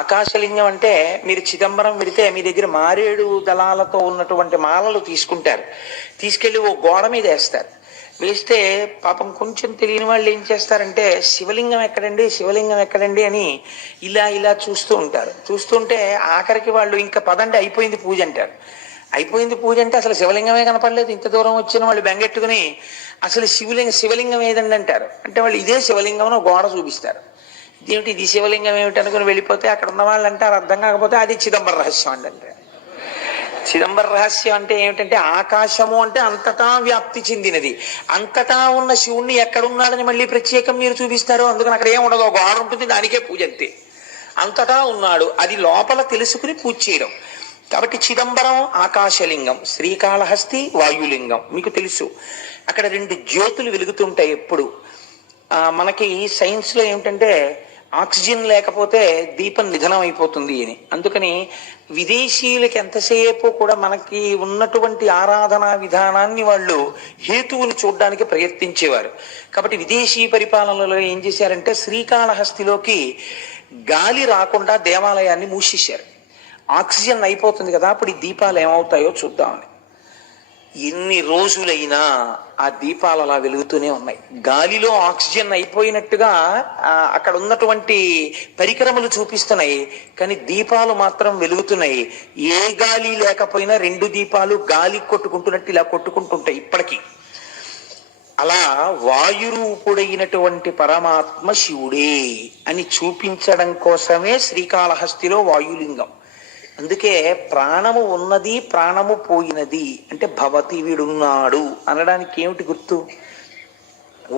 ఆకాశలింగం అంటే మీరు చిదంబరం వెడితే మీ దగ్గర మారేడు దళాలతో ఉన్నటువంటి మాలలు తీసుకుంటారు, తీసుకెళ్లి ఓ గోడ మీద వేస్తారు. వేస్తే పాపం కొంచెం తెలియని వాళ్ళు ఏం చేస్తారంటే శివలింగం ఎక్కడండి, శివలింగం ఎక్కడండి అని ఇలా ఇలా చూస్తూ ఉంటారు. చూస్తుంటే ఆఖరికి వాళ్ళు ఇంకా పదండి అయిపోయింది పూజ అంటారు. అయిపోయింది పూజ అంటే అసలు శివలింగమే కనపడలేదు. ఇంత దూరం వచ్చిన వాళ్ళు బెంగెట్టుకుని అసలు శివలింగం ఏదండి అంటారు. అంటే వాళ్ళు ఇదే శివలింగం గోడ చూపిస్తారు. ఇదేమిటి, ఇది శివలింగం ఏమిటి అనుకుని వెళ్ళిపోతే అక్కడ ఉన్న వాళ్ళు అంటారు, అర్థం కాకపోతే అది చిదంబర రహస్యం అండి అంటే. చిదంబర రహస్యం అంటే ఏమిటంటే ఆకాశము అంటే అంతటా వ్యాప్తి చెందినది. అంతటా ఉన్న శివుణ్ణి ఎక్కడున్నాడని మళ్ళీ ప్రత్యేకం మీరు చూపిస్తారు. అందుకని అక్కడ ఏం ఉండదు, గోడ ఉంటుంది, దానికే పూజ అంతే. అంతటా ఉన్నాడు, అది లోపల తెలుసుకుని పూజ చేయడం. కాబట్టి చిదంబరం ఆకాశలింగం, శ్రీకాళహస్తి వాయులింగం. మీకు తెలుసు అక్కడ రెండు జ్యోతులు వెలుగుతుంటాయి ఎప్పుడు. మనకి సైన్స్లో ఏమిటంటే ఆక్సిజన్ లేకపోతే దీపం నిధనం అయిపోతుంది అని. అందుకని విదేశీయులకి ఎంతసేపు కూడా మనకి ఉన్నటువంటి ఆరాధనా విధానాన్ని వాళ్ళు హేతువుని చూడడానికి ప్రయత్నించేవారు. కాబట్టి విదేశీ పరిపాలనలో ఏం చేశారంటే శ్రీకాళహస్తిలోకి గాలి రాకుండా దేవాలయాన్ని మూసేశారు. ఆక్సిజన్ అయిపోతుంది కదా, అప్పుడు ఈ దీపాలు ఏమవుతాయో చూద్దామని. ఎన్ని రోజులైనా ఆ దీపాలు అలా వెలుగుతూనే ఉన్నాయి. గాలిలో ఆక్సిజన్ అయిపోయినట్టుగా అక్కడ ఉన్నటువంటి పరికరములు చూపిస్తున్నాయి, కానీ దీపాలు మాత్రం వెలుగుతున్నాయి. ఏ గాలి లేకపోయినా రెండు దీపాలు గాలి కొట్టుకుంటున్నట్టు ఇలా కొట్టుకుంటుంటాయి ఇప్పటికీ. అలా వాయురూపుడైనటువంటి పరమాత్మ శివుడే అని చూపించడం కోసమే శ్రీకాళహస్తిలో వాయులింగం. అందుకే ప్రాణము ఉన్నది, ప్రాణము పోయినది అంటే భవతి, వీడున్నాడు అనడానికి ఏమిటి గుర్తు?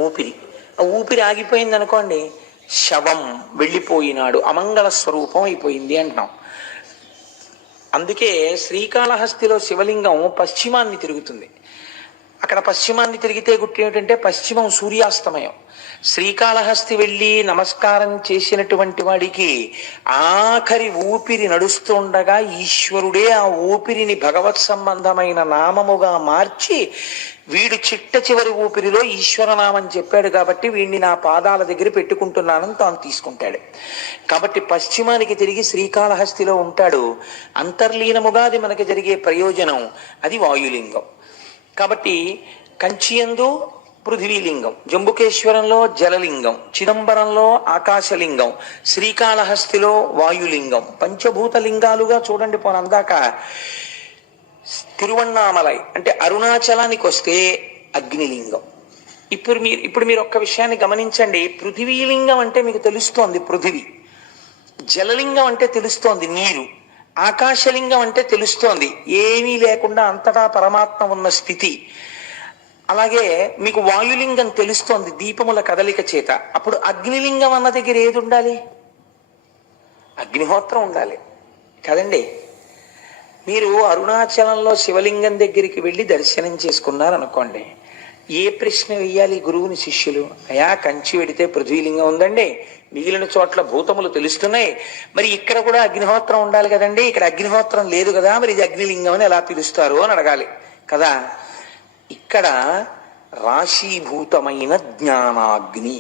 ఊపిరి. ఆ ఊపిరి ఆగిపోయింది అనుకోండి, శవం వెళ్ళిపోయినాడు, అమంగళ స్వరూపం అయిపోయింది అంటున్నాం. అందుకే శ్రీకాళహస్తిలో శివలింగం పశ్చిమాన్ని తిరుగుతుంది. అక్కడ పశ్చిమాన్ని తిరిగితే గుర్తు ఏమిటంటే పశ్చిమం సూర్యాస్తమయం. శ్రీకాళహస్తి వెళ్ళి నమస్కారం చేసినటువంటి వాడికి ఆఖరి ఊపిరి నడుస్తుండగా ఈశ్వరుడే ఆ ఊపిరిని భగవత్ సంబంధమైన నామముగా మార్చి, వీడు చిట్ట చివరి ఊపిరిలో ఈశ్వరనామం చెప్పాడు కాబట్టి వీడిని నా పాదాల దగ్గర పెట్టుకుంటున్నానని తాను తీసుకుంటాడు. కాబట్టి పశ్చిమానికి తిరిగి శ్రీకాళహస్తిలో ఉంటాడు. అంతర్లీనముగా అది మనకి జరిగే ప్రయోజనం, అది వాయులింగం. కాబట్టి కంచియందు పృథివీలింగం, జంబుకేశ్వరంలో జలలింగం, చిదంబరంలో ఆకాశలింగం, శ్రీకాళహస్తిలో వాయులింగం. పంచభూత లింగాలుగా చూడండి. పోనందాక తిరువణ్ణామలై అంటే అరుణాచలానికి వస్తే అగ్నిలింగం. ఇప్పుడు మీరు ఒక్క విషయాన్ని గమనించండి. పృథివీలింగం అంటే మీకు తెలుస్తోంది పృథివీ, జలలింగం అంటే తెలుస్తోంది నీరు, ఆకాశలింగం అంటే తెలుస్తోంది ఏమీ లేకుండా అంతటా పరమాత్మ ఉన్న స్థితి. అలాగే మీకు వాయులింగం తెలుస్తోంది దీపముల కదలిక చేత. అప్పుడు అగ్నిలింగం అన్న దగ్గర ఏది ఉండాలి? అగ్నిహోత్రం ఉండాలి కదండి. మీరు అరుణాచలంలో శివలింగం దగ్గరికి వెళ్ళి దర్శనం చేసుకున్నారనుకోండి, ఏ ప్రశ్న వెయ్యాలి గురువుని శిష్యులు? అయా, కంచి వెడితే పృథ్వీలింగం ఉందండి, మిగిలిన చోట్ల భూతములు తెలుస్తున్నాయి, మరి ఇక్కడ కూడా అగ్నిహోత్రం ఉండాలి కదండి, ఇక్కడ అగ్నిహోత్రం లేదు కదా, మరి ఇది అగ్నిలింగం అని ఎలా పిలుస్తారు అని అడగాలి కదా. ఇక్కడ రాశీభూతమైన జ్ఞానాగ్ని,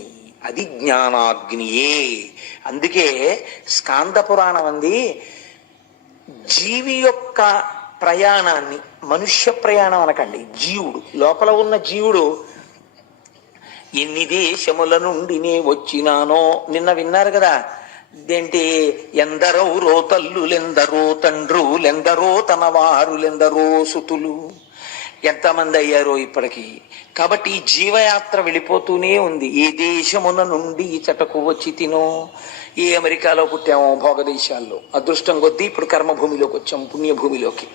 అది జ్ఞానాగ్నియే. అందుకే స్కాంద పురాణం అంది జీవి యొక్క ప్రయాణాన్ని, మనుష్య ప్రయాణం అనకండి, జీవుడు లోపల ఉన్న జీవుడు ఎన్ని దేశముల నుండి నే వచ్చినానో నిన్న విన్నారు కదా. ఇదేంటి, ఎందరో రోతల్లులెందరో తండ్రులెందరో తనవారులెందరో సుతులు, ఎంతమంది అయ్యారో ఇప్పటికీ. కాబట్టి ఈ జీవయాత్ర వెళ్ళిపోతూనే ఉంది. ఏ దేశమున నుండి ఈ చటకు వచ్చి తినో, ఏ అమెరికాలో పుట్టామో భోగ దేశాల్లో, అదృష్టం కొద్దీ ఇప్పుడు కర్మభూమిలోకి వచ్చాం, పుణ్యభూమిలోకి.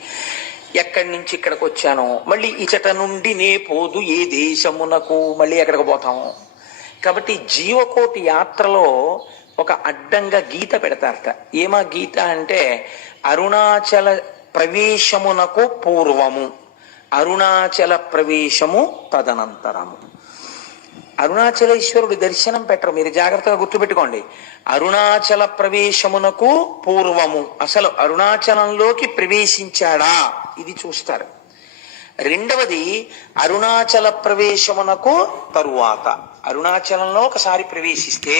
ఎక్కడి నుంచి ఇక్కడికి వచ్చానో, మళ్ళీ ఇచట నుండి నే పోదు ఏ దేశమునకు, మళ్ళీ ఎక్కడికి పోతాము. కాబట్టి జీవకోటి యాత్రలో ఒక అడ్డంగా గీత పెడతారట. ఏమా గీత అంటే అరుణాచల ప్రవేశమునకు పూర్వము, అరుణాచల ప్రవేశము తదనంతరము. అరుణాచలేశ్వరుడు దర్శనం పెట్టరు, మీరు జాగ్రత్తగా గుర్తుపెట్టుకోండి. అరుణాచల ప్రవేశమునకు పూర్వము, అసలు అరుణాచలంలోకి ప్రవేశించాడా ఇది చూస్తారు. రెండవది అరుణాచల ప్రవేశమునకు తరువాత. అరుణాచలంలో ఒకసారి ప్రవేశిస్తే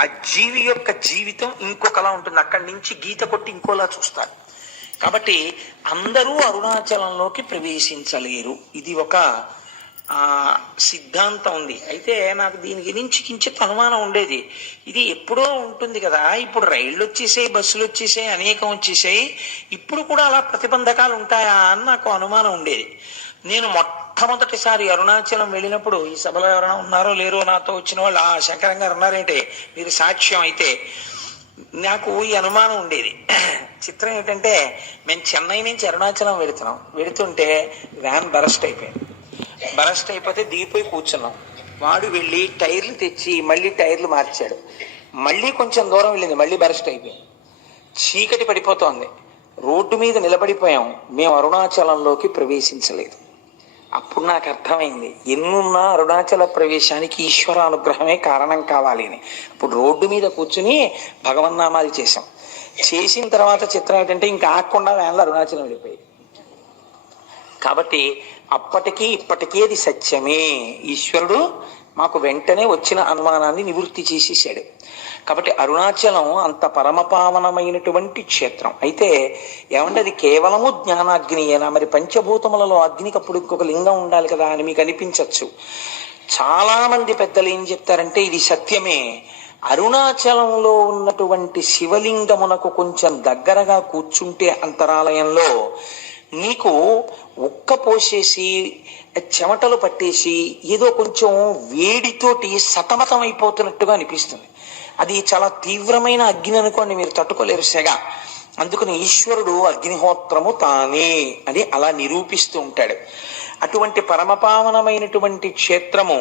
ఆ జీవి యొక్క జీవితం ఇంకొకలా ఉంటుంది. అక్కడి నుంచి గీత కొట్టి ఇంకోలా చూస్తారు. కాబట్టి అందరూ అరుణాచలంలోకి ప్రవేశించలేరు. ఇది ఒక సిద్ధాంతం ఉంది. అయితే నాకు దీని గురించి కించిత్ అనుమానం ఉండేది. ఇది ఎప్పుడో ఉంటుంది కదా, ఇప్పుడు రైళ్లు వచ్చేసాయి, బస్సులు వచ్చేసాయి, అనేకం వచ్చేసాయి, ఇప్పుడు కూడా అలా ప్రతిబంధకాలు ఉంటాయా అని నాకు అనుమానం ఉండేది. నేను మొట్టమొదటిసారి అరుణాచలం వెళ్ళినప్పుడు, ఈ సభలో ఎవరైనా ఉన్నారో లేరో నాతో వచ్చిన వాళ్ళు, శంకరం గారు ఉన్నారంటే మీరు సాక్ష్యం అయితే, నాకు ఈ అనుమానం ఉండేది. చిత్రం ఏంటంటే, మేము చెన్నై నుంచి అరుణాచలం వెళుతుంటే వ్యాన్ బరస్ట్ అయిపోయింది. బరస్ట్ అయిపోతే దిగిపోయి కూర్చున్నాం. వాడు వెళ్ళి టైర్లు తెచ్చి మళ్ళీ టైర్లు మార్చాడు. మళ్ళీ కొంచెం దూరం వెళ్ళింది, మళ్ళీ బరస్ట్ అయిపోయింది. చీకటి పడిపోతోంది. రోడ్డు మీద నిలబడిపోయాం. మేము అరుణాచలంలోకి ప్రవేశించలేదు. అప్పుడు నాకు అర్థమైంది, ఎన్నున్నా అరుణాచల ప్రవేశానికి ఈశ్వర అనుగ్రహమే కారణం కావాలి అని. అప్పుడు రోడ్డు మీద కూర్చుని భగవన్నామాలు చేసిన తర్వాత చిత్రం ఏంటంటే, ఇంకా ఆగకుండా వ్యాన్లో అరుణాచలం వెళ్ళిపోయి. కాబట్టి అప్పటికీ ఇప్పటికీ అది సత్యమే. ఈశ్వరుడు మాకు వెంటనే వచ్చిన అనుమానాన్ని నివృత్తి చేసేసాడు. కాబట్టి అరుణాచలం అంత పరమపావనమైనటువంటి క్షేత్రం. అయితే ఏమంటే అది కేవలము జ్ఞానాగ్నియేనా? మరి పంచభూతములలో అగ్నికి అప్పుడు ఇంకొక లింగం ఉండాలి కదా అని మీకు అనిపించవచ్చు. చాలా మంది పెద్దలు ఏం చెప్తారంటే, ఇది సత్యమే. అరుణాచలంలో ఉన్నటువంటి శివలింగమునకు కొంచెం దగ్గరగా కూర్చుంటే అంతరాలయంలో నీకు ఉక్క పోసేసి చెమటలు పట్టేసి ఏదో కొంచెం వేడితోటి సతమతం అయిపోతున్నట్టుగా అనిపిస్తుంది. అది చాలా తీవ్రమైన అగ్ని అనుకోండి, మీరు తట్టుకోలేరు సెగ. అందుకని ఈశ్వరుడు అగ్నిహోత్రము తానే అని అలా నిరూపిస్తూ ఉంటాడు. అటువంటి పరమపావనమైనటువంటి క్షేత్రము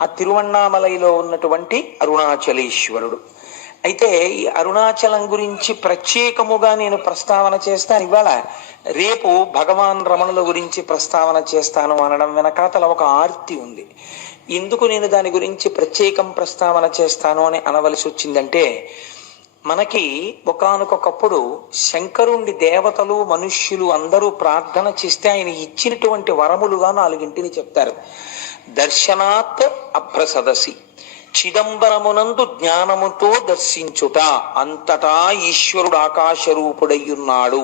ఆ తిరువణ్ణామలైలో ఉన్నటువంటి అరుణాచలేశ్వరుడు. అయితే ఈ అరుణాచలం గురించి ప్రత్యేకముగా నేను ప్రస్తావన చేస్తాను ఇవాళ. రేపు భగవాన్ రమణుల గురించి ప్రస్తావన చేస్తాను అనడం వెనకాతల ఒక ఆర్తి ఉంది. ఎందుకు నేను దాని గురించి ప్రత్యేకం ప్రస్తావన చేస్తాను అని అనవలసి వచ్చిందంటే, మనకి ఒకానొకప్పుడు శంకరుణ్ణి దేవతలు మనుష్యులు అందరూ ప్రార్థన చేస్తే ఆయన ఇచ్చినటువంటి వరములుగా 4 చెప్తారు. దర్శనాత్ అభ్రసదసి, చిదంబరమునందు జ్ఞానముతో దర్శించుట, అంతటా ఈశ్వరుడు ఆకాశ రూపుడయ్యున్నాడు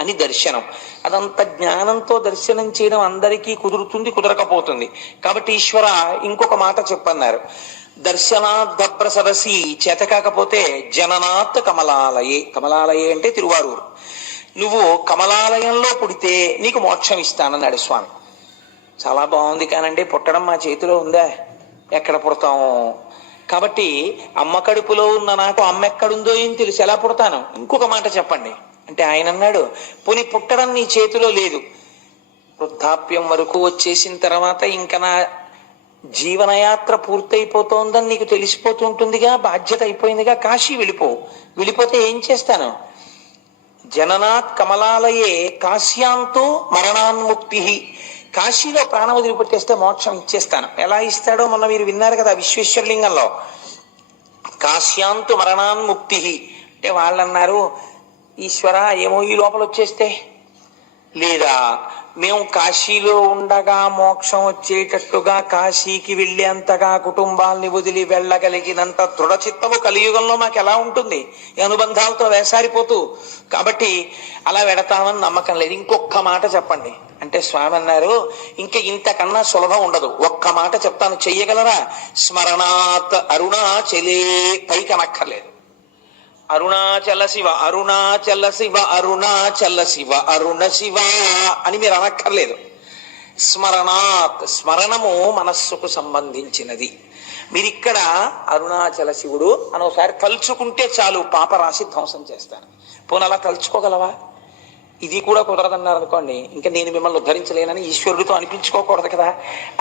అని దర్శనం. అదంత జ్ఞానంతో దర్శనం చేయడం అందరికీ కుదురుతుంది, కుదరకపోతుంది. కాబట్టి ఈశ్వర ఇంకొక మాట చెప్పన్నారు, దర్శనాద్దభ్ర సదసి, చేత కాకపోతే జననాత్ కమలాలయే. కమలాలయే అంటే తిరువారూరు. నువ్వు కమలాలయంలో పుడితే నీకు మోక్షం ఇస్తానన్నాడు స్వామి. చాలా బాగుంది కానండి, పుట్టడం మా చేతిలో ఉందా? ఎక్కడ పుడతాము? కాబట్టి అమ్మ కడుపులో ఉన్న నాకు అమ్మ ఎక్కడుందో ఏం తెలుసు, ఎలా పుడతాను? ఇంకొక మాట చెప్పండి అంటే ఆయన అన్నాడు, పోనీ పుట్టడం నీ చేతిలో లేదు, వృద్ధాప్యం వరకు వచ్చేసిన తర్వాత ఇంకా నా జీవనయాత్ర పూర్తయిపోతోందని నీకు తెలిసిపోతుంటుందిగా, బాధ్యత అయిపోయిందిగా, కాశీ వెళ్ళిపోతే ఏం చేస్తాను? జననాత్ కమలాలయే కాశ్యాంతో మరణాన్ముక్తి, కాశీలో ప్రాణం వదిలిపెట్టేస్తే మోక్షం ఇచ్చేస్తాను. ఎలా ఇస్తాడో మొన్న మీరు విన్నారు కదా విశ్వేశ్వరలింగంలో, కాశ్యాంతు మరణాన్ముక్తి అంటే వాళ్ళు అన్నారు, ఈశ్వర ఏమో ఈ లోపల వచ్చేస్తే, లేదా మేము కాశీలో ఉండగా మోక్షం వచ్చేటట్టుగా కాశీకి వెళ్ళేంతగా కుటుంబాల్ని వదిలి వెళ్ళగలిగినంత దృఢచిత్తము కలియుగంలో మాకు ఎలా ఉంటుంది? ఈ అనుబంధాలతో వేసారిపోతూ. కాబట్టి అలా వెడతామని నమ్మకం లేదు. ఇంకొక మాట చెప్పండి అంటే స్వామి అన్నారు, ఇంకా ఇంతకన్నా సులభం ఉండదు, ఒక్క మాట చెప్తాను, చెయ్యగలరా? స్మరణాత్ అరుణాచలే, పైకి అనక్కర్లేదు. అరుణాచల శివ అరుణాచల శివ అరుణాచల శివ అరుణ శివ అని మీరు అనక్కర్లేదు. స్మరణాత్, స్మరణము మనస్సుకు సంబంధించినది. మీరిక్కడ అరుణాచల శివుడు అని ఒకసారి తలుచుకుంటే చాలు, పాపరాశి ధ్వంసం చేస్తాను. పోనీ అలా తలుచుకోగలవా? ఇది కూడా కుదరదన్నారు అనుకోండి, ఇంకా నేను మిమ్మల్ని ఉద్ధరించలేనని ఈశ్వరుడితో అనిపించుకోకూడదు కదా,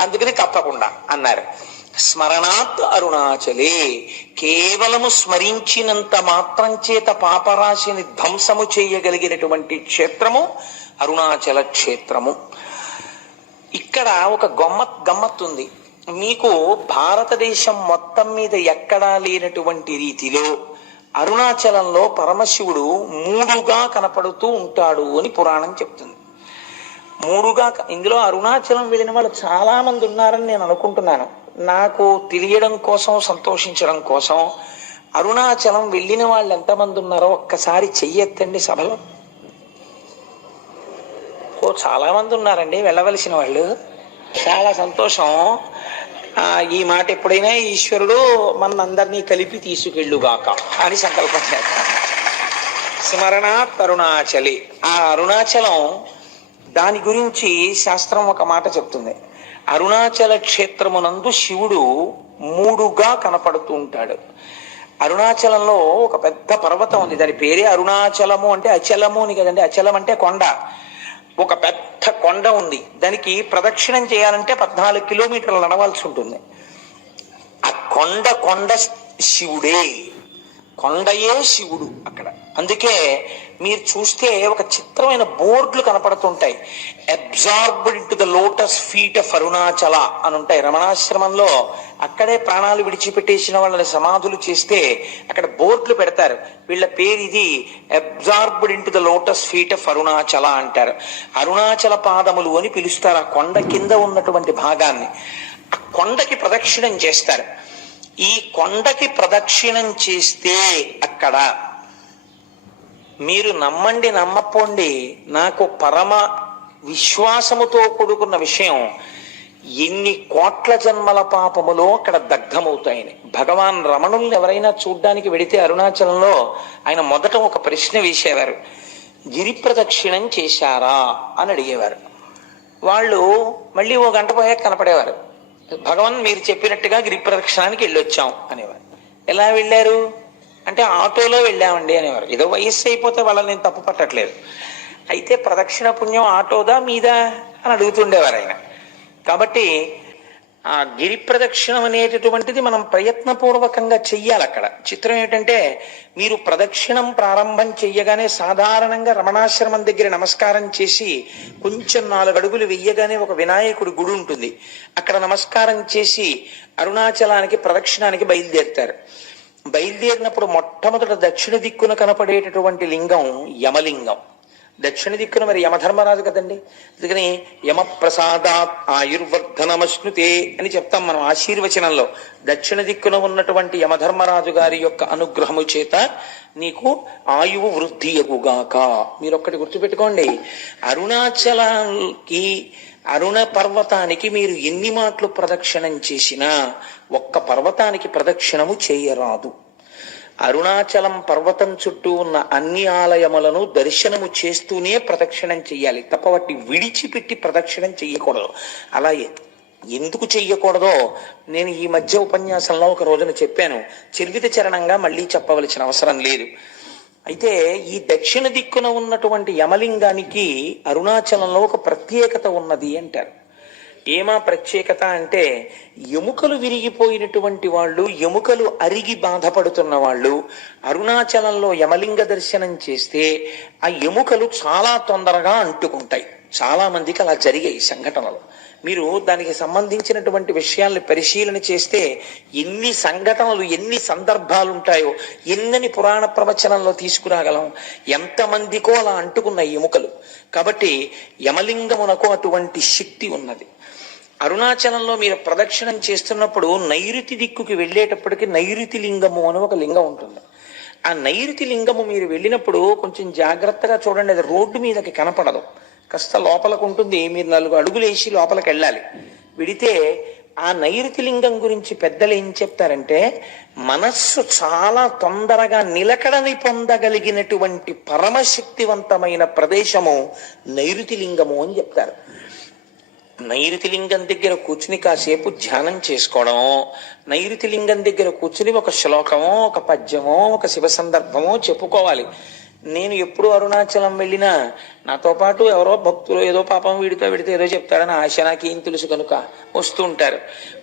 అందుకని తప్పకుండా అన్నారు. స్మరణాత్ అరుణాచలే, కేవలము స్మరించినంత మాత్రం చేత పాపరాశిని ధ్వంసము చేయగలిగినటువంటి క్షేత్రము అరుణాచల క్షేత్రము. ఇక్కడ ఒక గమ్మత్తుంది. మీకు భారతదేశం మొత్తం మీద ఎక్కడా లేనటువంటి రీతిలో అరుణాచలంలో పరమశివుడు 3గా కనపడుతూ ఉంటాడు అని పురాణం చెప్తుంది. మూడుగా ఇందులో అరుణాచలం వెళ్ళిన వాళ్ళు చాలా మంది ఉన్నారని నేను అనుకుంటున్నాను. నాకు తెలియడం కోసం, సంతోషించడం కోసం అరుణాచలం వెళ్ళిన వాళ్ళు ఎంతమంది ఉన్నారో ఒక్కసారి చెయ్యెత్తండి సభలో. ఓ చాలా మంది ఉన్నారండి వెళ్ళవలసిన వాళ్ళు. చాలా సంతోషం. ఈ మాట ఎప్పుడైనా ఈశ్వరుడు మనందరినీ కలిపి తీసుకెళ్ళుగాక అని సంకల్పం చేస్తాను. స్మరణాత్ అరుణాచలి. ఆ అరుణాచలం దాని గురించి శాస్త్రం ఒక మాట చెప్తుంది. అరుణాచల క్షేత్రమునందు శివుడు మూడుగా కనపడుతూ ఉంటాడు. అరుణాచలంలో ఒక పెద్ద పర్వతం ఉంది, దాని పేరే అరుణాచలము. అంటే అచలము అని కదండి, అచలం అంటే కొండ. ఒక పెద్ద కొండ ఉంది, దానికి ప్రదక్షిణం చేయాలంటే 14 కిలోమీటర్లు నడవాల్సి ఉంటుంది. ఆ కొండ శివుడే, కొండయే శివుడు అక్కడ. అందుకే మీరు చూస్తే ఒక చిత్రమైన బోర్డులు కనపడుతుంటాయి. Absorbed to the lotus feet of Arunachala అని ఉంటాయి. రమణాశ్రమంలో అక్కడే ప్రాణాలు విడిచిపెట్టేసిన వాళ్ళని సమాధులు చేస్తే అక్కడ బోర్డులు పెడతారు, వీళ్ళ పేరు ఇది, absorbed into the lotus feet of Arunachala అంటారు. అరుణాచల పాదములు అని పిలుస్తారు ఆ కొండ కింద ఉన్నటువంటి భాగాన్ని. ఆ కొండకి ప్రదక్షిణం చేస్తారు. ఈ కొండకి ప్రదక్షిణం చేస్తే అక్కడ మీరు నమ్మండి నమ్మపోండి, నాకు పరమ విశ్వాసముతో కూడుకున్న విషయం, ఎన్ని కోట్ల జన్మల పాపములో అక్కడ దగ్ధమవుతాయని. భగవాన్ రమణుల్ని ఎవరైనా చూడ్డానికి వెడితే అరుణాచలంలో ఆయన మొదట ఒక ప్రశ్న వేసేవారు, గిరి ప్రదక్షిణం చేశారా అని అడిగేవారు. వాళ్ళు మళ్ళీ 1 గంట పోయాక కనపడేవారు. భగవాన్ మీరు చెప్పినట్టుగా గిరి ప్రదక్షిణానికి వెళ్ళొచ్చాం అనేవారు. ఎలా వెళ్ళారు అంటే ఆటోలో వెళ్ళామండి అనేవారు. ఏదో వయస్సు అయిపోతే వాళ్ళని నేను తప్పు పట్టట్లేదు. అయితే ప్రదక్షిణ పుణ్యం ఆటోదా మీదా అని అడుగుతుండేవారు ఆయన. కాబట్టి ఆ గిరి ప్రదక్షిణం అనేటటువంటిది మనం ప్రయత్నపూర్వకంగా చెయ్యాలి. అక్కడ చిత్రం ఏంటంటే, మీరు ప్రదక్షిణం ప్రారంభం చెయ్యగానే సాధారణంగా రమణాశ్రమం దగ్గర నమస్కారం చేసి కొంచెం 4 అడుగులు వెయ్యగానే ఒక వినాయకుడి గుడి ఉంటుంది, అక్కడ నమస్కారం చేసి అరుణాచలానికి ప్రదక్షిణానికి బయలుదేరుతారు. బయలుదేరినప్పుడు మొట్టమొదట దక్షిణ దిక్కున కనపడేటటువంటి లింగం యమలింగం. దక్షిణ దిక్కున మరి యమధర్మరాజు కదండి, అందుకని యమ ప్రసాదాత్ ఆయుర్వర్ధనమశ్నుతే అని చెప్తాం మనం ఆశీర్వచనంలో. దక్షిణ దిక్కున ఉన్నటువంటి యమధర్మరాజు గారి యొక్క అనుగ్రహము చేత నీకు ఆయువు వృద్ధి ఎగుగాక. మీరు ఒక్కటి గుర్తుపెట్టుకోండి, అరుణాచలానికి అరుణ పర్వతానికి మీరు ఎన్ని మాటలు ప్రదక్షిణం చేసినా ఒక్క పర్వతానికి ప్రదక్షిణము చేయరాదు. అరుణాచలం పర్వతం చుట్టూ ఉన్న అన్ని ఆలయములను దర్శనము చేస్తూనే ప్రదక్షిణం చెయ్యాలి తప్ప వాటి విడిచిపెట్టి ప్రదక్షిణం చెయ్యకూడదు. అలా ఎందుకు చెయ్యకూడదో నేను ఈ మధ్య ఉపన్యాసంలో ఒక రోజున చెప్పాను, చర్విత చరణంగా మళ్ళీ చెప్పవలసిన అవసరం లేదు. అయితే ఈ దక్షిణ దిక్కున ఉన్నటువంటి యమలింగానికి అరుణాచలంలో ఒక ప్రత్యేకత ఉన్నది అంటారు. ఏమా ప్రత్యేకత అంటే, ఎముకలు విరిగిపోయినటువంటి వాళ్ళు, ఎముకలు అరిగి బాధపడుతున్న వాళ్ళు అరుణాచలంలో యమలింగ దర్శనం చేస్తే ఆ ఎముకలు చాలా తొందరగా అంటుకుంటాయి. చాలా మందికి అలా జరిగాయి సంఘటనలు. మీరు దానికి సంబంధించినటువంటి విషయాల్ని పరిశీలన చేస్తే ఎన్ని సంఘటనలు, ఎన్ని సందర్భాలు ఉంటాయో, ఎన్నని పురాణ ప్రవచనంలో తీసుకురాగలం. ఎంతమందికో అలా అంటుకున్న ఎముకలు. కాబట్టి యమలింగమునకు అటువంటి శక్తి ఉన్నది. అరుణాచలంలో మీరు ప్రదక్షిణం చేస్తున్నప్పుడు నైరుతి దిక్కుకి వెళ్ళేటప్పటికి నైరుతి లింగము అని ఒక లింగం ఉంటుంది. ఆ నైరుతి లింగము మీరు వెళ్ళినప్పుడు కొంచెం జాగ్రత్తగా చూడండి, అది రోడ్డు మీదకి కనపడదు, కాస్త లోపలకు ఉంటుంది. మీరు 4 అడుగులు వేసి లోపలికి వెళ్ళాలి. వెడితే ఆ నైరుతి లింగం గురించి పెద్దలు ఏం చెప్తారంటే, మనస్సు చాలా తొందరగా నిలకడని పొందగలిగినటువంటి పరమశక్తివంతమైన ప్రదేశము నైరుతి లింగము అని చెప్తారు. నైరుతి లింగం దగ్గర కూర్చుని కాసేపు ధ్యానం చేసుకోవడం, నైరుతి లింగం దగ్గర కూర్చుని ఒక శ్లోకమో, ఒక పద్యమో, ఒక శివ సందర్భమో చెప్పుకోవాలి. నేను ఎప్పుడు అరుణాచలం వెళ్ళినా నాతో పాటు ఎవరో భక్తులు ఏదో పాపం వీడితో ఏదో చెప్తారని ఆశ, నాకేం తెలుసు కనుక వస్తూ ఉంటారు.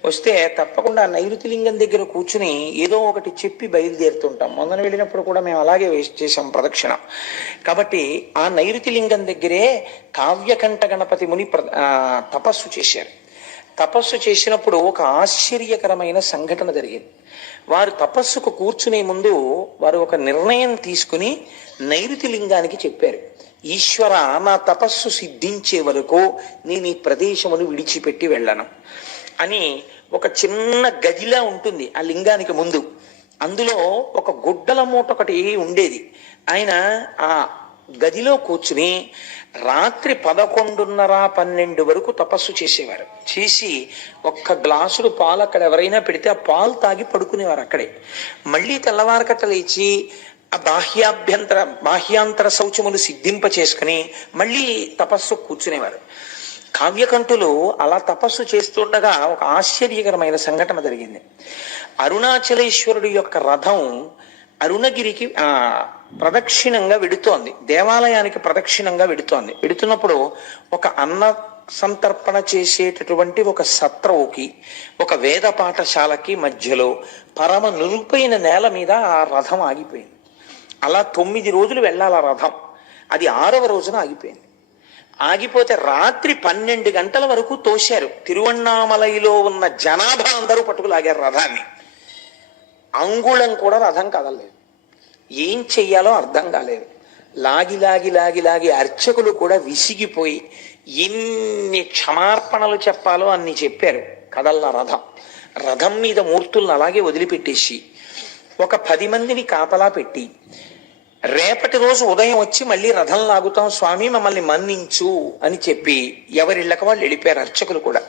వస్తే తప్పకుండా నైరుతి లింగం దగ్గర కూర్చుని ఏదో ఒకటి చెప్పి బయలుదేరుతుంటాం. మొన్న వెళ్ళినప్పుడు కూడా మేము అలాగే చేసాం ప్రదక్షిణ. కాబట్టి ఆ నైరుతి లింగం దగ్గరే కావ్యకంఠ గణపతి ముని తపస్సు చేశారు. తపస్సు చేసినప్పుడు ఒక ఆశ్చర్యకరమైన సంఘటన జరిగింది. వారు తపస్సుకు కూర్చునే ముందు వారు ఒక నిర్ణయం తీసుకుని నైరుతి లింగానికి చెప్పారు, ఈశ్వర, నా తపస్సు సిద్ధించే వరకు నేను ఈ ప్రదేశమును విడిచిపెట్టి వెళ్ళను అని. ఒక చిన్న గదిలా ఉంటుంది ఆ లింగానికి ముందు. అందులో ఒక గుడ్డల మూట ఒకటి ఉండేది. ఆయన ఆ గదిలో కూర్చుని రాత్రి 11:30-12 వరకు తపస్సు చేసేవారు. చేసి ఒక్క గ్లాసుడు పాలు అక్కడ ఎవరైనా పెడితే ఆ పాలు తాగి పడుకునేవారు అక్కడే. మళ్ళీ తెల్లవారకట్ట లేచి ఆ బాహ్యాంతర శౌచములు సిద్ధింప చేసుకుని మళ్ళీ తపస్సు కూర్చునేవారు. కావ్యకంఠులు అలా తపస్సు చేస్తుండగా ఒక ఆశ్చర్యకరమైన సంఘటన జరిగింది. అరుణాచలేశ్వరుడి యొక్క రథం అరుణగిరికి ప్రదక్షిణంగా వెడుతోంది, దేవాలయానికి ప్రదక్షిణంగా వెడుతోంది. వెడుతున్నప్పుడు ఒక అన్న సంతర్పణ చేసేటటువంటి ఒక సత్రవుకి, ఒక వేద పాఠశాలకి మధ్యలో పరమ నునుపైన నేల మీద ఆ రథం ఆగిపోయింది. అలా 9 రోజులు వెళ్ళాలి ఆ రథం. అది 6వ రోజున ఆగిపోయింది. ఆగిపోతే రాత్రి 12 గంటల వరకు తోశారు. తిరువణ్ణామలైలో ఉన్న జనాభా అందరూ పట్టుకులాగారు రథాన్ని. అంగుళం కూడా రథం కదలలేదు. ఏం చెయ్యాలో అర్థం కాలేదు. లాగి లాగి లాగి లాగి అర్చకులు కూడా విసిగిపోయి ఎన్ని క్షమార్పణలు చెప్పాలో అన్ని చెప్పారు. కదల్లా రథం. రథం మీద మూర్తులను అలాగే వదిలిపెట్టేసి ఒక 10 మందిని కాపలా పెట్టి, రేపటి రోజు ఉదయం వచ్చి మళ్ళీ రథం లాగుతాం స్వామి, మమ్మల్ని మన్నించు అని చెప్పి ఎవరిళ్ళక వాళ్ళు వెళ్ళిపోయారు అర్చకులు కూడా.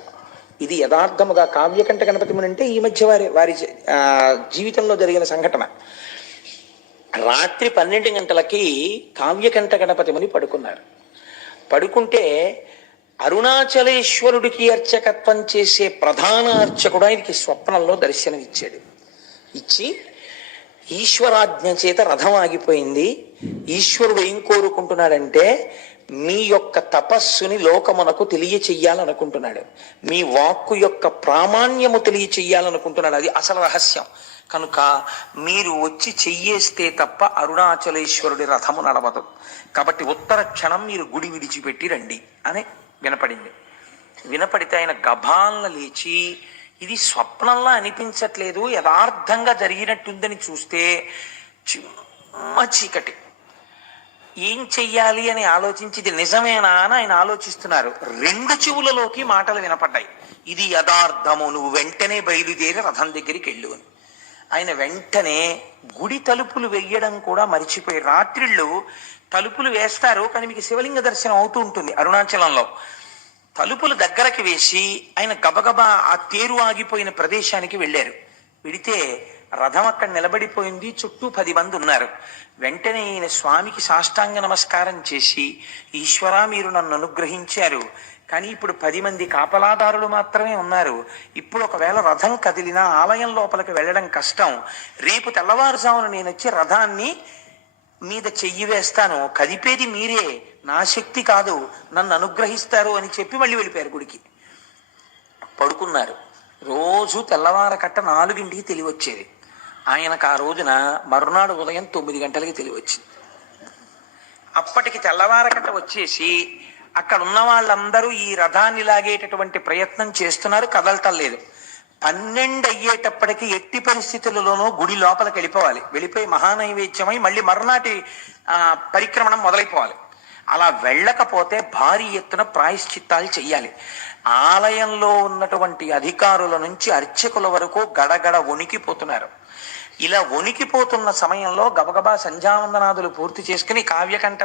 ఇది యథార్థముగా కావ్యకంఠ గణపతి ముని అంటే ఈ మధ్య వారి జీవితంలో జరిగిన సంఘటన. రాత్రి 12 గంటలకి కావ్యకంఠ గణపతి ముని పడుకున్నారు. పడుకుంటే అరుణాచలేశ్వరుడికి అర్చకత్వం చేసే ప్రధాన అర్చకుడు ఆయనకి స్వప్నంలో దర్శనం ఇచ్చాడు. ఇచ్చి, ఈశ్వరాజ్ఞ చేత రథం ఆగిపోయింది, ఈశ్వరుడు ఏం కోరుకుంటున్నాడంటే మీ యొక్క తపస్సుని లోకమునకు తెలియచెయ్యాలనుకుంటున్నాడు, మీ వాక్కు యొక్క ప్రామాణ్యము తెలియచెయ్యాలనుకుంటున్నాడు. అది అసలు రహస్యం. కనుక మీరు వచ్చి చెయ్యేస్తే తప్ప అరుణాచలేశ్వరుడి రథము నడవదు. కాబట్టి ఉత్తర క్షణం మీరు గుడి విడిచిపెట్టి రండి అని వినపడింది. వినపడితే ఆయన గభాలను లేచి, ఇది స్వప్నంలా అనిపించట్లేదు, యథార్థంగా జరిగినట్టుందని చూస్తే చిమ్మ చీకటి. ఏం చెయ్యాలి అని ఆలోచించి ఇది నిజమేనా అని ఆయన ఆలోచిస్తున్నారు. 2 చెవులలోకి మాటలు వినపడ్డాయి, ఇది యథార్థము, నువ్వు వెంటనే బయలుదేరి రథం దగ్గరికి వెళ్ళు అని. ఆయన వెంటనే గుడి తలుపులు వెయ్యడం కూడా మరిచిపోయి, రాత్రిళ్ళు తలుపులు వేస్తారు కానీ మీకు శివలింగ దర్శనం అవుతూ ఉంటుంది అరుణాచలంలో, తలుపులు దగ్గరకి వేసి ఆయన గబగబా ఆ తేరు ఆగిపోయిన ప్రదేశానికి వెళ్ళారు. వెడితే రథం అక్కడ నిలబడిపోయింది, చుట్టూ 10 మంది ఉన్నారు. వెంటనే ఈయన స్వామికి సాష్టాంగ నమస్కారం చేసి, ఈశ్వరా, మీరు నన్ను అనుగ్రహించారు, కానీ ఇప్పుడు 10 మంది కాపలాదారులు మాత్రమే ఉన్నారు. ఇప్పుడు ఒకవేళ రథం కదిలినా ఆలయం లోపలికి వెళ్ళడం కష్టం. రేపు తెల్లవారుజామున నేను వచ్చి రథాన్ని మీద చెయ్యి వేస్తాను, కదిపేది మీరే, నా శక్తి కాదు, నన్ను అనుగ్రహిస్తారు అని చెప్పి మళ్ళీ వెళ్ళిపోయారు గుడికి. పడుకున్నారు. రోజు తెల్లవారకట్ట 4ంటికి తెలివచ్చేది. ఆయనకు ఆ రోజున మరునాడు ఉదయం 9 గంటలకి తెలివచ్చింది. అప్పటికి తెల్లవారకట్ట వచ్చేసి అక్కడ ఉన్న వాళ్ళందరూ ఈ రథాన్ని లాగేటటువంటి ప్రయత్నం చేస్తున్నారు, కదలటం లేదు. 12 అయ్యేటప్పటికి ఎట్టి పరిస్థితులలోనూ గుడి లోపలికి వెళ్ళిపోయి మహానైవేద్యమై మళ్ళీ మరునాటి పరిక్రమణం మొదలైపోవాలి. అలా వెళ్ళకపోతే భారీ ఎత్తున ప్రాయశ్చిత్తాలు చెయ్యాలి. ఆలయంలో ఉన్నటువంటి అధికారుల నుంచి అర్చకుల వరకు గడగడ వణికిపోతున్నారు. ఇలా వణికిపోతున్న సమయంలో గబగబా సంధ్యావందనాదులు పూర్తి చేసుకుని కావ్యకంఠ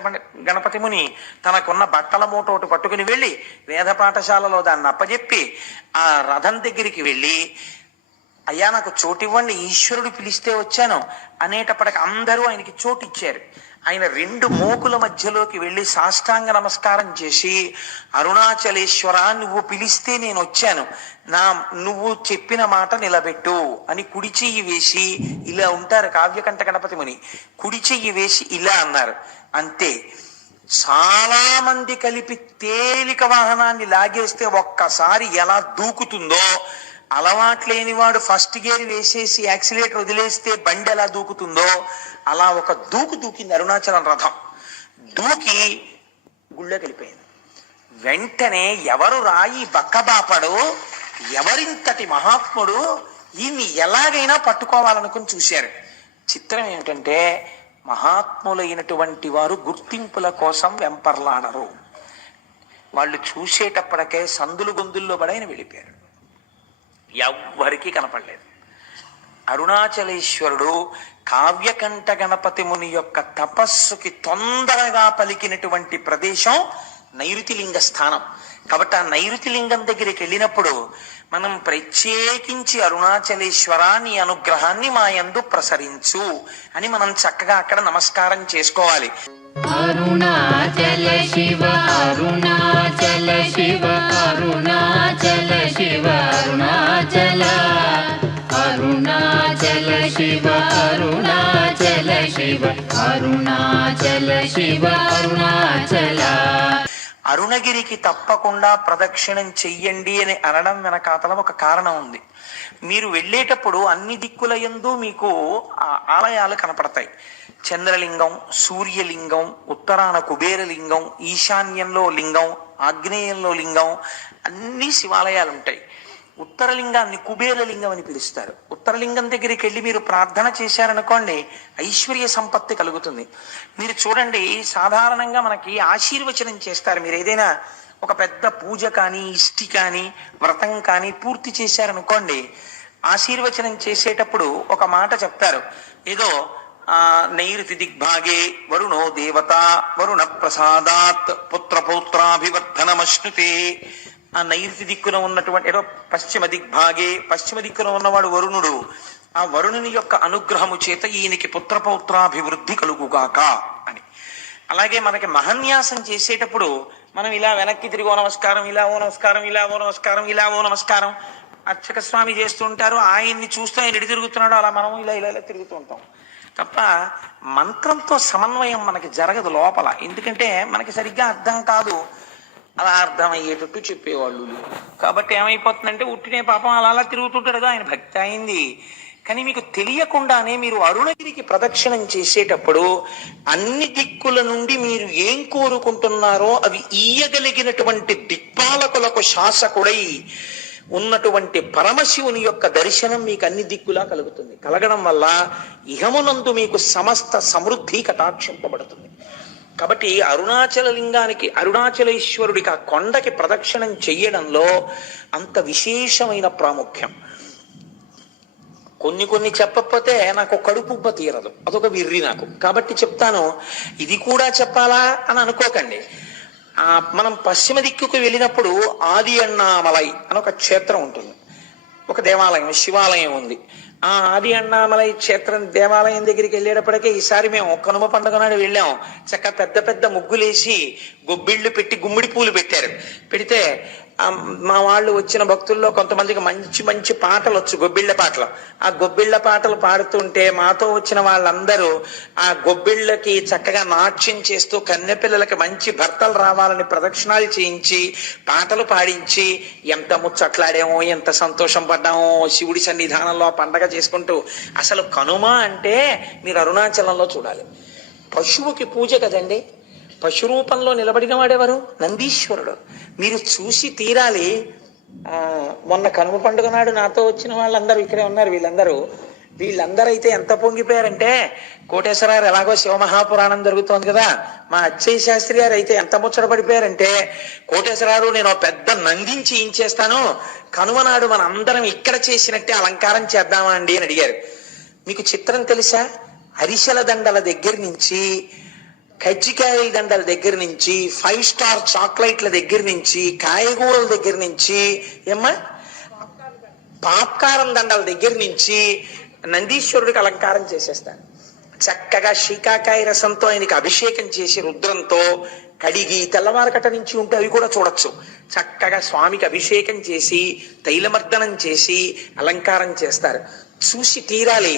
గణపతి ముని తనకున్న బట్టల మూట ఒకటి పట్టుకుని వెళ్ళి వేద పాఠశాలలో దాన్ని అప్పజెప్పి ఆ రథం దగ్గరికి వెళ్ళి, అయ్యా నాకు చోటివ్వండి, ఈశ్వరుడు పిలిస్తే వచ్చాను అనేటప్పటికి అందరూ ఆయనకి చోటు ఇచ్చారు. ఆయన 2 మోకుల మధ్యలోకి వెళ్ళి సాష్టాంగ నమస్కారం చేసి, అరుణాచలేశ్వర, నువ్వు పిలిస్తే నేను వచ్చాను, నువ్వు చెప్పిన మాట నిలబెట్టు అని కుడి చెయ్యి వేసి, ఇలా ఉంటారు కావ్యకంఠ గణపతి ముని, కుడి చెయ్యి వేసి ఇలా అన్నారు. అంతే. చాలా మంది కలిపి తేలిక వాహనాన్ని లాగేస్తే ఒక్కసారి ఎలా దూకుతుందో, అలవాట్లేనివాడు ఫస్ట్ గేర్ వేసేసి యాక్సిలేటర్ వదిలేస్తే బండి ఎలా దూకుతుందో అలా ఒక దూకింది అరుణాచలం రథం. దూకి గుళ్ళోకి వెళ్ళిపోయింది. వెంటనే ఎవరు రాయి బక్కబాపడు ఎవరింతటి మహాత్ముడు, ఈయన్ని ఎలాగైనా పట్టుకోవాలనుకుని చూశారు. చిత్రం ఏమిటంటే మహాత్ములైనటువంటి వారు గుర్తింపుల కోసం వెంపర్లాడరు. వాళ్ళు చూసేటప్పటికే సందులు గొంతుల్లో పడైన వెళ్ళిపోయారు, ఎవ్వరికీ కనపడలేదు. అరుణాచలేశ్వరుడు కావ్యకంఠ గణపతి ముని యొక్క తపస్సుకి తొందరగా పలికినటువంటి ప్రదేశం నైరుతిలింగ స్థానం. కాబట్టి ఆ నైరుతిలింగం దగ్గరికి వెళ్ళినప్పుడు మనం ప్రత్యేకించి అరుణాచలేశ్వర నీ అనుగ్రహాన్ని మా యందు ప్రసరించు అని మనం చక్కగా అక్కడ నమస్కారం చేసుకోవాలి. అరుణాచల శివ అరుణాచల శివ అరుణాచల శివ అరుణాచల అరుణాచల శివ అరుణాచల శివ అరుణాచల శివ అరుణాచల. అరుణగిరికి తప్పకుండా ప్రదక్షిణం చెయ్యండి అని అనడం వెనకాతల ఒక కారణం ఉంది. మీరు వెళ్ళేటప్పుడు అన్ని దిక్కుల యందు మీకు ఆలయాలు కనపడతాయి. చంద్రలింగం, సూర్యలింగం, ఉత్తరాన కుబేరలింగం, ఈశాన్యంలో లింగం, ఆగ్నేయంలో లింగం, అన్ని శివాలయాలు ఉంటాయి. ఉత్తరలింగాన్ని కుబేరలింగం అని పిలుస్తారు. ఉత్తరలింగం దగ్గరికి వెళ్ళి మీరు ప్రార్థన చేశారనుకోండి, ఐశ్వర్య సంపత్తి కలుగుతుంది. మీరు చూడండి, సాధారణంగా మనకి ఆశీర్వచనం చేస్తారు. మీరు ఏదైనా ఒక పెద్ద పూజ కానీ, ఇష్టి కానీ, వ్రతం కానీ పూర్తి చేశారనుకోండి, ఆశీర్వచనం చేసేటప్పుడు ఒక మాట చెప్తారు. ఏదో నైరుతి దిగ్భాగే వరుణో దేవత వరుణ ప్రసాదాత్ పుత్రపౌత్రాభివర్ధనమశ్నుతే. ఆ నైరుతి దిక్కున ఉన్నటువంటి ఏదో పశ్చిమ దిగ్భాగే, పశ్చిమ దిక్కున ఉన్నవాడు వరుణుడు. ఆ వరుణుని యొక్క అనుగ్రహము చేత ఈయనకి పుత్రపౌత్రాభివృద్ధి కలుగుగాక అని. అలాగే మనకి మహన్యాసం చేసేటప్పుడు మనం ఇలా వెనక్కి తిరిగి ఓ నమస్కారం, ఇలా ఓ నమస్కారం, ఇలా ఓ నమస్కారం, ఇలా ఓ నమస్కారం అర్చక స్వామి చేస్తుంటారు. ఆయన్ని చూస్తూ ఆయన ఎడి తిరుగుతున్నాడు, అలా మనం ఇలా ఇలా ఇలా తిరుగుతూ ఉంటాం తప్ప మంత్రంతో సమన్వయం మనకి జరగదు లోపల. ఎందుకంటే మనకి సరిగ్గా అర్థం కాదు, అలా అర్థమయ్యేటట్టు చెప్పేవాళ్ళు. కాబట్టి ఏమైపోతుందంటే ఉట్టినే పాపం అలా అలా తిరుగుతుంటాడు, ఆయన భక్తి అయింది. కానీ మీకు తెలియకుండానే మీరు అరుణగిరికి ప్రదక్షిణం చేసేటప్పుడు అన్ని దిక్కుల నుండి మీరు ఏం కోరుకుంటున్నారో అవి ఈయగలిగినటువంటి దిక్పాలకులకు శాసకుడై ఉన్నటువంటి పరమశివుని యొక్క దర్శనం మీకు అన్ని దిక్కులా కలుగుతుంది. కలగడం వల్ల ఇహమునందు మీకు సమస్త సమృద్ధి కటాక్షింపబడుతుంది. కాబట్టి అరుణాచల లింగానికి, అరుణాచలేశ్వరుడికి, ఆ కొండకి ప్రదక్షిణం చెయ్యడంలో అంత విశేషమైన ప్రాముఖ్యం. కొన్ని చెప్పకపోతే నాకు కడుపుబ్బ తీరదు, అదొక విర్రి నాకు. కాబట్టి చెప్తాను, ఇది కూడా చెప్పాలా అని అనుకోకండి. మనం పశ్చిమ దిక్కుకు వెళ్ళినప్పుడు ఆది అన్నామలై అని ఒక క్షేత్రం ఉంటుంది, ఒక దేవాలయం, శివాలయం ఉంది. ఆ ఆది అన్నామలై క్షేత్రం దేవాలయం దగ్గరికి వెళ్ళేటప్పటికే ఈసారి మేము కనుమ పండుగ నాడు వెళ్ళాం. చక్కగా పెద్ద పెద్ద ముగ్గులేసి గొబ్బిళ్ళు పెట్టి గుమ్మిడి పూలు పెట్టారు. పెడితే మా వాళ్ళు వచ్చిన భక్తుల్లో కొంతమందికి మంచి మంచి పాటలు వచ్చు, గొబ్బిళ్ళ పాటలు. ఆ గొబ్బిళ్ళ పాటలు పాడుతుంటే మాతో వచ్చిన వాళ్ళందరూ ఆ గొబ్బిళ్ళకి చక్కగా నాట్యం చేస్తూ కన్నెపిల్లలకి మంచి భర్తలు రావాలని ప్రదక్షిణాలు చేయించి పాటలు పాడించి ఎంత ముచ్చట్లాడామో, ఎంత సంతోషం పడ్డామో శివుడి సన్నిధానంలో పండగ చేసుకుంటూ. అసలు కనుమ అంటే మీరు అరుణాచలంలో చూడాలి. పశువుకి పూజ కదండి. పశు రూపంలో నిలబడిన వాడెవరు? నందీశ్వరుడు. మీరు చూసి తీరాలి. మొన్న కనుమ పండుగ నాడు నాతో వచ్చిన వాళ్ళందరూ ఇక్కడే ఉన్నారు. వీళ్ళందరూ అయితే ఎంత పొంగిపోయారంటే, కోటేశ్వరారు ఎలాగో శివమహాపురాణం జరుగుతోంది కదా, మా అచ్చయ్య శాస్త్రి గారు అయితే ఎంత ముచ్చటపడిపోయారంటే, కోటేశ్వరారు నేను పెద్ద నందించి ఏం చేస్తాను, కనుమ నాడు మన అందరం ఇక్కడ చేసినట్టే అలంకారం చేద్దామా అండి అని అడిగారు. మీకు చిత్రం తెలుసా? అరిసెల దండల దగ్గర నుంచి, కజ్జికాయల దండల దగ్గర నుంచి, 5 స్టార్ చాక్లెట్ల దగ్గర నుంచి, కాయగూరల దగ్గర నుంచి, ఏమ్మా పాప్కారం దండల దగ్గర నుంచి నందీశ్వరుడికి అలంకారం చేసేస్తాను. చక్కగా శీకాకాయ రసంతో ఆయనకి అభిషేకం చేసి రుద్రంతో కడిగి తెల్లవారకట నుంచి ఉంటే అవి కూడా చూడొచ్చు. చక్కగా స్వామికి అభిషేకం చేసి తైలమర్దనం చేసి అలంకారం చేస్తారు. చూసి తీరాలి.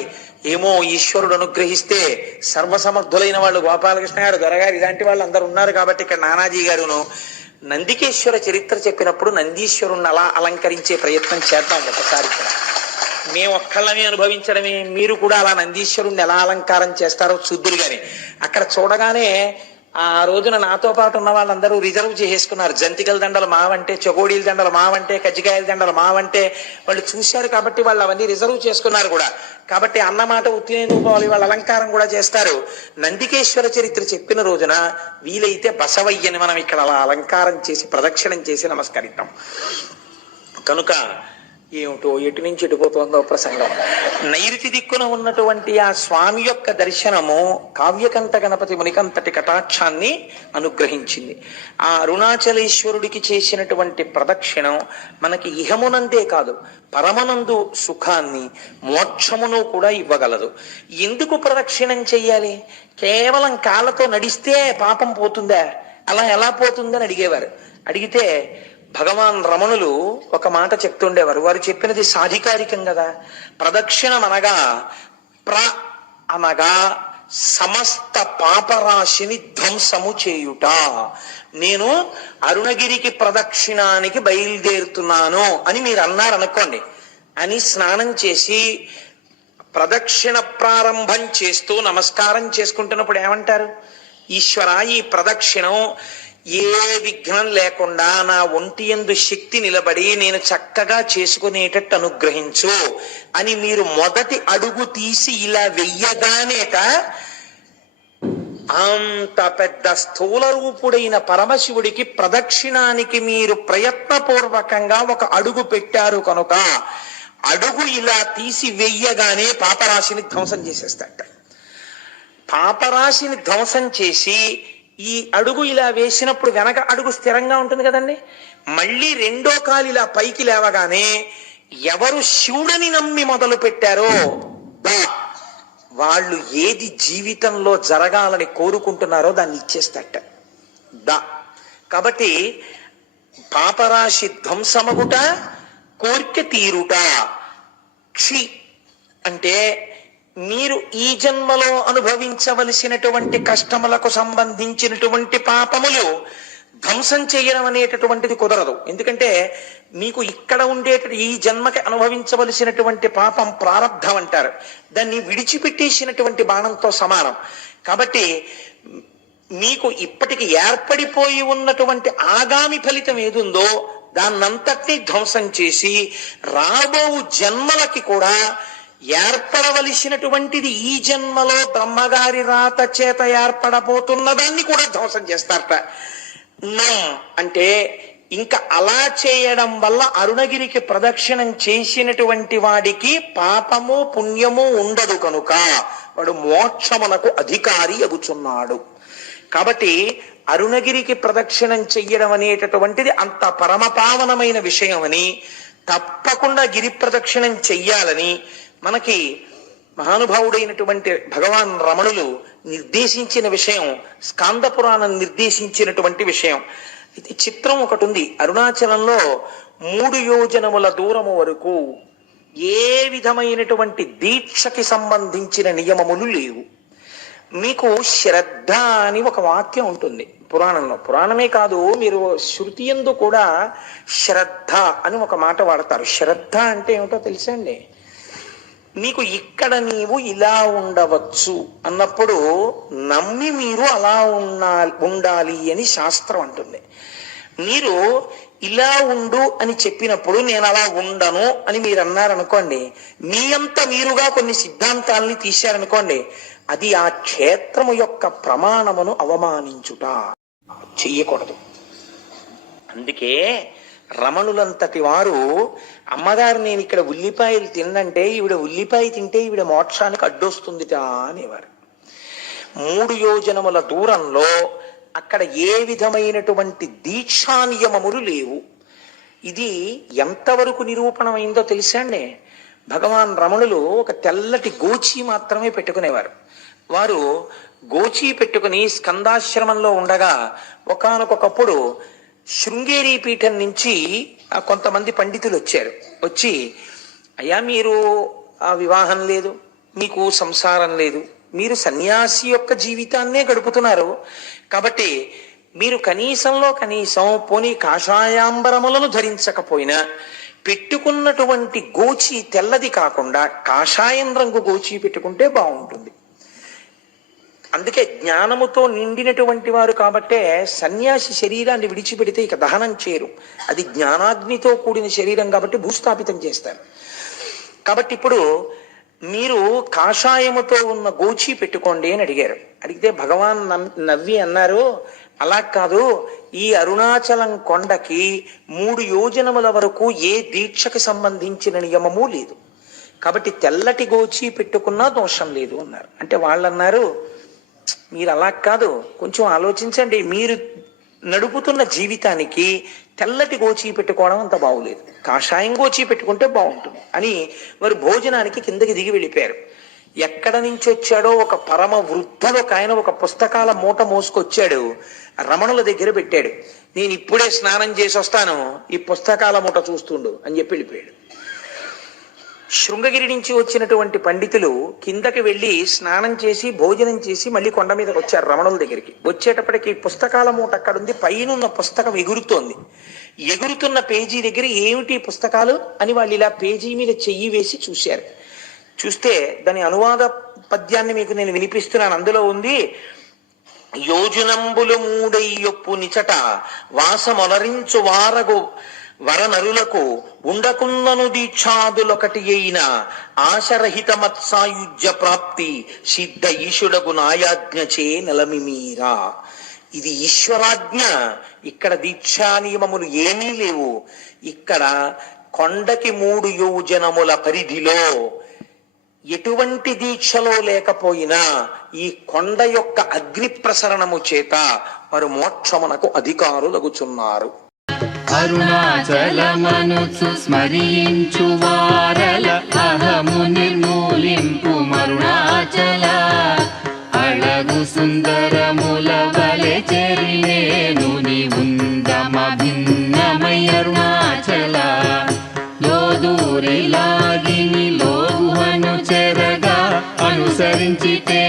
ఏమో ఈశ్వరుడు అనుగ్రహిస్తే సర్వసమర్థులైన వాళ్ళు గోపాలకృష్ణ గారు, దొరగారు, ఇలాంటి వాళ్ళు అందరు ఉన్నారు. కాబట్టి ఇక్కడ నానాజీ గారును నందికేశ్వర చరిత్ర చెప్పినప్పుడు నందీశ్వరుణ్ణి అలా అలంకరించే ప్రయత్నం చేద్దాం ఒకసారి. ఇక్కడ మేము ఒక్కళ్ళమే అనుభవించడమే, మీరు కూడా అలా నందీశ్వరుణ్ణి ఎలా అలంకారం చేస్తారో చూద్దురు. గాని అక్కడ చూడగానే ఆ రోజున నాతో పాటు ఉన్న వాళ్ళందరూ రిజర్వ్ చేసేసుకున్నారు. జంతికల దండలు మావంటే, చకోడీల దండలు మావంటే, కజ్జికాయల దండలు మావంటే వాళ్ళు చూశారు కాబట్టి వాళ్ళు అవన్నీ రిజర్వ్ చేసుకున్నారు కూడా. కాబట్టి అన్నమాట ఉత్తినేందుకు పోవాలి, వాళ్ళ అలంకారం కూడా చేస్తారు. నందికేశ్వర చరిత్ర చెప్పిన రోజున వీలైతే బసవయ్యని మనం ఇక్కడ అలా అలంకారం చేసి ప్రదక్షిణం చేసి నమస్కరిద్దాం. కనుక ఏమిటో ఎటు నుంచి ఎటుపోతుందో ప్రసంగం. నైరుతి దిక్కున ఉన్నటువంటి ఆ స్వామి యొక్క దర్శనము కావ్యకంఠ గణపతి మునికంతటి కటాక్షాన్ని అనుగ్రహించింది. ఆ అరుణాచలేశ్వరుడికి చేసినటువంటి ప్రదక్షిణం మనకి ఇహమునందే కాదు, పరమనందు సుఖాన్ని మోక్షమును కూడా ఇవ్వగలదు. ఎందుకు ప్రదక్షిణం చెయ్యాలి? కేవలం కాళ్ళతో నడిస్తే పాపం పోతుందా? అలా ఎలా పోతుందని అడిగేవారు. అడిగితే భగవాన్ రమణులు ఒక మాట చెప్తుండేవారు. వారు చెప్పినది సాధికారికం కదా. ప్రదక్షిణం అనగా అనగా సమస్త పాపరాశిని ధ్వంసము చేయుట. నేను అరుణగిరికి ప్రదక్షిణానికి బయలుదేరుతున్నాను అని మీరు అన్నారు అనుకోండి, అని స్నానం చేసి ప్రదక్షిణ ప్రారంభం చేస్తూ నమస్కారం చేసుకుంటున్నప్పుడు ఏమంటారు? ఈశ్వర, ఈ ప్రదక్షిణం ఏ విఘ్నం లేకుండా నా ఒంటి యందు శక్తి నిలబడి నేను చక్కగా చేసుకునేటట్టు అనుగ్రహించు అని మీరు మొదటి అడుగు తీసి ఇలా వెయ్యగానేట అంత పెద్ద స్థూల రూపుడైన పరమశివుడికి ప్రదక్షిణానికి మీరు ప్రయత్నపూర్వకంగా ఒక అడుగు పెట్టారు కనుక అడుగు ఇలా తీసి వెయ్యగానే పాపరాశిని ధ్వంసం చేసేస్తాట. పాపరాశిని ధ్వంసం చేసి ఈ అడుగు ఇలా వేసినప్పుడు వెనక అడుగు స్థిరంగా ఉంటుంది కదండి. మళ్ళీ రెండో కాలు ఇలా పైకి లేవగానే ఎవరు శివుడని నమ్మి మొదలు పెట్టారో వాళ్ళు ఏది జీవితంలో జరగాలని కోరుకుంటున్నారో దాన్ని ఇచ్చేస్తట. కాబట్టి పాపరాశి ధ్వంసమగుట, కోర్కె తీరుట. క్షి అంటే మీరు ఈ జన్మలో అనుభవించవలసినటువంటి కష్టములకు సంబంధించినటువంటి పాపములు ధ్వంసం చేయడం అనేటటువంటిది కుదరదు. ఎందుకంటే మీకు ఇక్కడ ఈ జన్మకి అనుభవించవలసినటువంటి పాపం ప్రారబ్ధం అంటారు. దాన్ని విడిచిపెట్టేసినటువంటి బాణంతో సమానం. కాబట్టి మీకు ఇప్పటికి ఏర్పడిపోయి ఉన్నటువంటి ఆగామి ఫలితం ఏదుందో దాన్నంతటినీ ధ్వంసం చేసి రాబో జన్మలకి కూడా ఏర్పడవలసినటువంటిది ఈ జన్మలో బ్రహ్మగారి రాత చేత ఏర్పడబోతున్న దాన్ని కూడా ధ్వంసం చేస్తారట. అంటే ఇంకా అలా చేయడం వల్ల అరుణగిరికి ప్రదక్షిణం చేసినటువంటి వాడికి పాపము పుణ్యము ఉండదు కనుక వాడు మోక్షమునకు అధికారి అగుచున్నాడు. కాబట్టి అరుణగిరికి ప్రదక్షిణం చెయ్యడం అనేటటువంటిది అంత పరమపావనమైన విషయం అని, తప్పకుండా గిరి ప్రదక్షిణం చెయ్యాలని మనకి మహానుభావుడైనటువంటి భగవాన్ రమణులు నిర్దేశించిన విషయం, స్కాంద పురాణం నిర్దేశించినటువంటి విషయం. ఇది చిత్రం ఒకటి ఉంది. అరుణాచలంలో 3 యోజనముల దూరము వరకు ఏ విధమైనటువంటి దీక్షకి సంబంధించిన నియమములు లేవు. మీకు శ్రద్ధ అని ఒక వాక్యం ఉంటుంది పురాణంలో. పురాణమే కాదు, మీరు శృతి యందు కూడా శ్రద్ధ అని ఒక మాట వాడతారు. శ్రద్ధ అంటే ఏమిటో తెలుసా అండి? నీకు ఇక్కడ నీవు ఇలా ఉండవచ్చు అన్నప్పుడు నమ్మి మీరు అలా ఉండాలి అని శాస్త్రం అంటుంది. మీరు ఇలా ఉండు అని చెప్పినప్పుడు నేను అలా ఉండను అని మీరు అన్నారనుకోండి, మీ అంత మీరుగా కొన్ని సిద్ధాంతాలని తీశారనుకోండి, అది ఆ క్షేత్రము యొక్క ప్రమాణమును అవమానించుట చెయ్యకూడదు. అందుకే రమణులంతటి వారు అమ్మగారు నేను ఇక్కడ ఉల్లిపాయలు తిన్నంటే ఈవిడ ఉల్లిపాయ తింటే ఈవిడ మోక్షానికి అడ్డొస్తుందిట అనేవారు. 3 యోజనముల దూరంలో అక్కడ ఏ విధమైనటువంటి దీక్షా నియమములు లేవు. ఇది ఎంతవరకు నిరూపణమైందో తెలుసా అండి? భగవాన్ రమణులు ఒక తెల్లటి గోచి మాత్రమే పెట్టుకునేవారు. వారు గోచి పెట్టుకుని స్కందాశ్రమంలో ఉండగా ఒకానొకప్పుడు శృంగేరి పీఠం నుంచి కొంతమంది పండితులు వచ్చి అయ్యా మీరు ఆ వివాహం లేదు, మీకు సంసారం లేదు, మీరు సన్యాసి యొక్క జీవితాన్నే గడుపుతున్నారు, కాబట్టి మీరు కనీసంలో కనీసం పోనీ కాషాయాంబరములను ధరించకపోయినా పెట్టుకున్నటువంటి గోచి తెల్లది కాకుండా కాషాయం రంగు గోచి పెట్టుకుంటే బాగుంటుంది. అందుకే జ్ఞానముతో నిండినటువంటి వారు కాబట్టే సన్యాసి శరీరాన్ని విడిచిపెడితే ఇక దహనం చేయరు. అది జ్ఞానాగ్నితో కూడిన శరీరం కాబట్టి భూస్థాపితం చేస్తారు. కాబట్టి ఇప్పుడు మీరు కాషాయముతో ఉన్న గోచి పెట్టుకోండి అని అడిగారు. అడిగితే భగవాన్ నవ్వి అన్నారు, అలా కాదు, ఈ అరుణాచలం కొండకి 3 యోజనముల వరకు ఏ దీక్షకు సంబంధించిన నియమము లేదు, కాబట్టి తెల్లటి గోచి పెట్టుకున్నా దోషం లేదు అన్నారు. అంటే వాళ్ళు అన్నారు, మీరు అలా కాదు, కొంచెం ఆలోచించండి, మీరు నడుపుతున్న జీవితానికి తెల్లటి గోచి పెట్టుకోవడం అంత బాగులేదు, కాషాయం గోచి పెట్టుకుంటే బాగుంటుంది అని వారు భోజనానికి కిందకి దిగి వెళ్ళిపోయారు. ఎక్కడ నుంచి వచ్చాడో ఒక పరమ వృద్ధుడు ఒక ఆయన ఒక పుస్తకాల మూట మోసుకొచ్చాడు, రమణుల దగ్గర పెట్టాడు. నేను ఇప్పుడే స్నానం చేసి వస్తాను, ఈ పుస్తకాల మూట చూస్తుండు అని చెప్పి వెళ్ళిపోయాడు. శృంగగిరి నుంచి వచ్చినటువంటి పండితులు కిందకి వెళ్ళి స్నానం చేసి భోజనం చేసి మళ్ళీ కొండ మీదకి వచ్చారు రమణుల దగ్గరికి. వచ్చేటప్పటికి పుస్తకాల మూట అక్కడుంది, పైనున్న పుస్తకం ఎగురుతోంది. ఎగురుతున్న పేజీ దగ్గర ఏమిటి పుస్తకాలు అని వాళ్ళు ఇలా పేజీ మీద చెయ్యి వేసి చూశారు. చూస్తే దాని అనువాద పద్యాన్ని మీకు నేను వినిపిస్తున్నాను. అందులో ఉంది, యోజనంబులు 3 నిచట వాసమొలరించు వారగు వరనరులకు ఉండకున్నను దీక్షాదులొకటి అయిన ఆశరహిత మత్సాయుజ్య ప్రాప్తి సిద్ధ ఈశుడగు నాయాజ్ఞచే నెలమిమీరా. ఇది ఈశ్వరాజ్ఞ. ఇక్కడ దీక్షా నియమములు ఏమీ లేవు. ఇక్కడ కొండకి 3 యోజనముల పరిధిలో ఎటువంటి దీక్షలో లేకపోయినా ఈ కొండ యొక్క అగ్ని ప్రసరణము చేత వారు మోక్షమునకు అధికారులగుచున్నారు. అరుణాచలమనుచు స్మరించు వారల అహము నిర్మూలింపు మరుణాచల. అళగు సుందరముల వలె చెరినేను నీవుందమ భిన్నమై అరుణాచల. లోదూరి లాగిని లోగుహను చెరగా అనుసరించితే